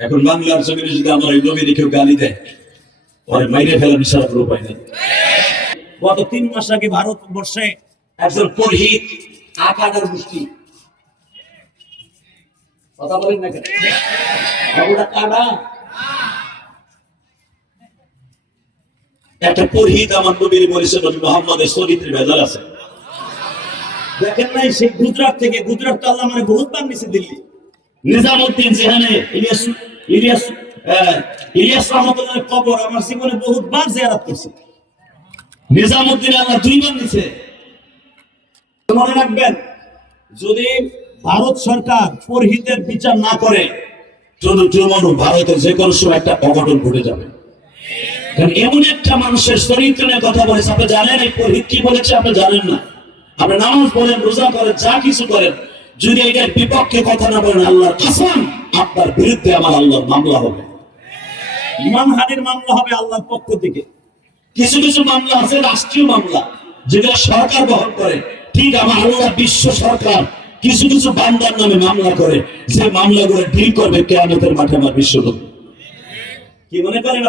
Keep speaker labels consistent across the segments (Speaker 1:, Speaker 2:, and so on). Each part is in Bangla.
Speaker 1: এখন বাংলার জমিনে যদি আমার এই নবীর কেউ গালি দেয় পরে মাইরে ফেলার ছাড়া কোনো উপায় নেই।
Speaker 2: গত তিন মাস আগে ভারতবর্ষে
Speaker 1: একজন পুরোহিত ওটা কাটা একটা আমার বলেছে আছে।
Speaker 2: গুজরাট থেকে, গুজরাট মানে বহুত দিল্লি।
Speaker 1: নিজামুদ্দিন যেখানে ইলিয়াস ইলিয়াস
Speaker 2: রহমতুল্লাহ কবর আমার জীবনে বহুত বার জিয়ারত
Speaker 1: নিজামুদ্দিন আল্লাহ দুইবার নিছে
Speaker 2: মনে রাখবেন, যদি ভারত সরকার পুরোহিতের বিচার না করে
Speaker 1: শুধু ভারতের যে কোনো সময় একটা অঘটন ঘটে যাবে। কারণ এমন একটা মানুষের চরিত্র নিয়ে কথা বলেছে। আপনি জানেন এই পুরোহিত কি বলেছে? আপনি জানেন না। আপনি নামাজ পড়েন, রোজা করেন, যা কিছু করেন যদি এটার বিপক্ষে কথা না বলেন আল্লাহর কাসম, আপনার বিরুদ্ধে আমার আল্লাহর মামলা হবে।
Speaker 2: মানহানির মামলা হবে আল্লাহর পক্ষ থেকে।
Speaker 1: কিছু কিছু মামলা আছে, রাষ্ট্রীয় মামলা, যেগুলো সরকার বহন করে। ঠিক আমার আল্লাহ বিশ্ব সরকার কিছু কিছু বান্দার নামে মামলা করে। যে মামলাগুলো ডিল করবে কেয়ামতের মাঠে আমার বিশ্ব
Speaker 2: কি মনে করেন?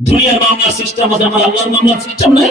Speaker 1: দুনিয়ার মামলার সিস্টেম আছে, আমার আল্লাহর মামলার সিস্টেম নাই?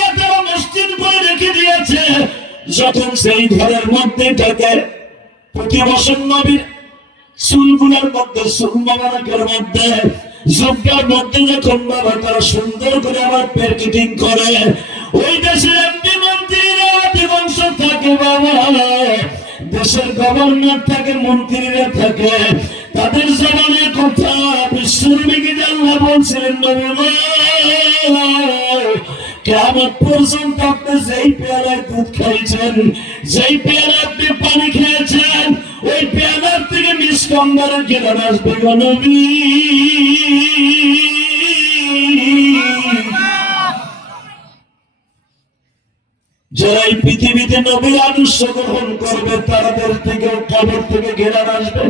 Speaker 1: যখন সেই ঘরের মধ্যে ঢেকে প্রতি নবীর চুলগুলোর মধ্যে চুল মোবারকের মধ্যে জব্বার মধ্যে যখন বাবা তারা সুন্দর করে আবার প্যাকেটিং করে, ওই দেশের এমপি মন্ত্রীরা অধিকাংশ থাকে বাবা। দেশের গভর্নর থাকে, মন্ত্রীরা থাকে। তাদের জমানের কথা বিশ্বনবীকে আল্লাহ বলছিলেন বাবা কেমন পর্যন্ত আপনি যেই পেয়ালায় দুধ খাইছেন যেই পেয়ালা আপনি পানি খেয়েছেন, ওই পেয়ালার থেকে মিসকম্বরের গেলাম আসবে যারা এই পৃথিবীতে নবীর আদর্শ গ্রহণ করবে, তাদের থেকে কবর থেকে আসবে।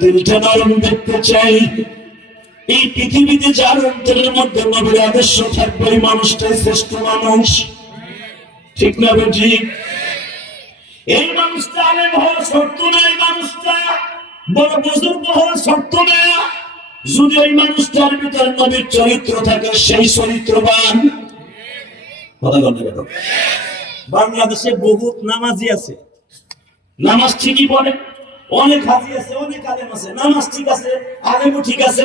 Speaker 1: দিলটা নরম দেখতে চাই। এই পৃথিবীতে যার অন্তরের মধ্যে নবীর আদর্শ থাকবে ওই মানুষটাই শ্রেষ্ঠ মানুষ। ঠিক না ঠিক?
Speaker 2: এই মানুষটা আলেম হওয়া শর্ত না এই মানুষটা বড় বুজুর্গ হওয়া শর্ত না
Speaker 1: যদি ওই মানুষটার ভিতরে নবীর চরিত্র থাকে, সেই চরিত্রবান। কথা
Speaker 2: বাংলাদেশে বহুত নামাজি আছে।
Speaker 1: নামাজ ঠিকই বলে।
Speaker 2: অনেক হাজি আছে, অনেক আলেম আছে। নামাজ ঠিক আছে, আলেমও ঠিক আছে।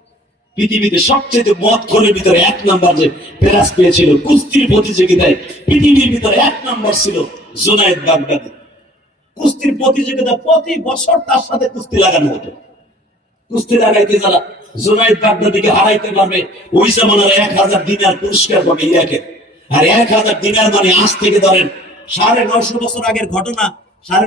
Speaker 1: পৃথিবীতে সবচেয়ে মদ খোরের ভিতরে এক নাম্বার যে প্রাইজ পেয়েছিল, কুস্তির প্রতিযোগিতায় পৃথিবীর ভিতরে এক নাম্বার ছিল জোনায়েদ বাগদাদি।
Speaker 2: কুস্তির প্রতিযোগিতা প্রতি বছর তার সাথে কুস্তি লাগানো হতো।
Speaker 1: কুস্তি লাগাইতে যারা জোনায়েদ বাগদাদিকে হারাইতে পারবে, ওই জামানার এক হাজার দিনার পুরস্কার পাবে ইরাকে। আর এক হাজার দিনার মানে আজ থেকে ধরেন
Speaker 2: সাড়ে নশো বছর আগের ঘটনা, সাড়ে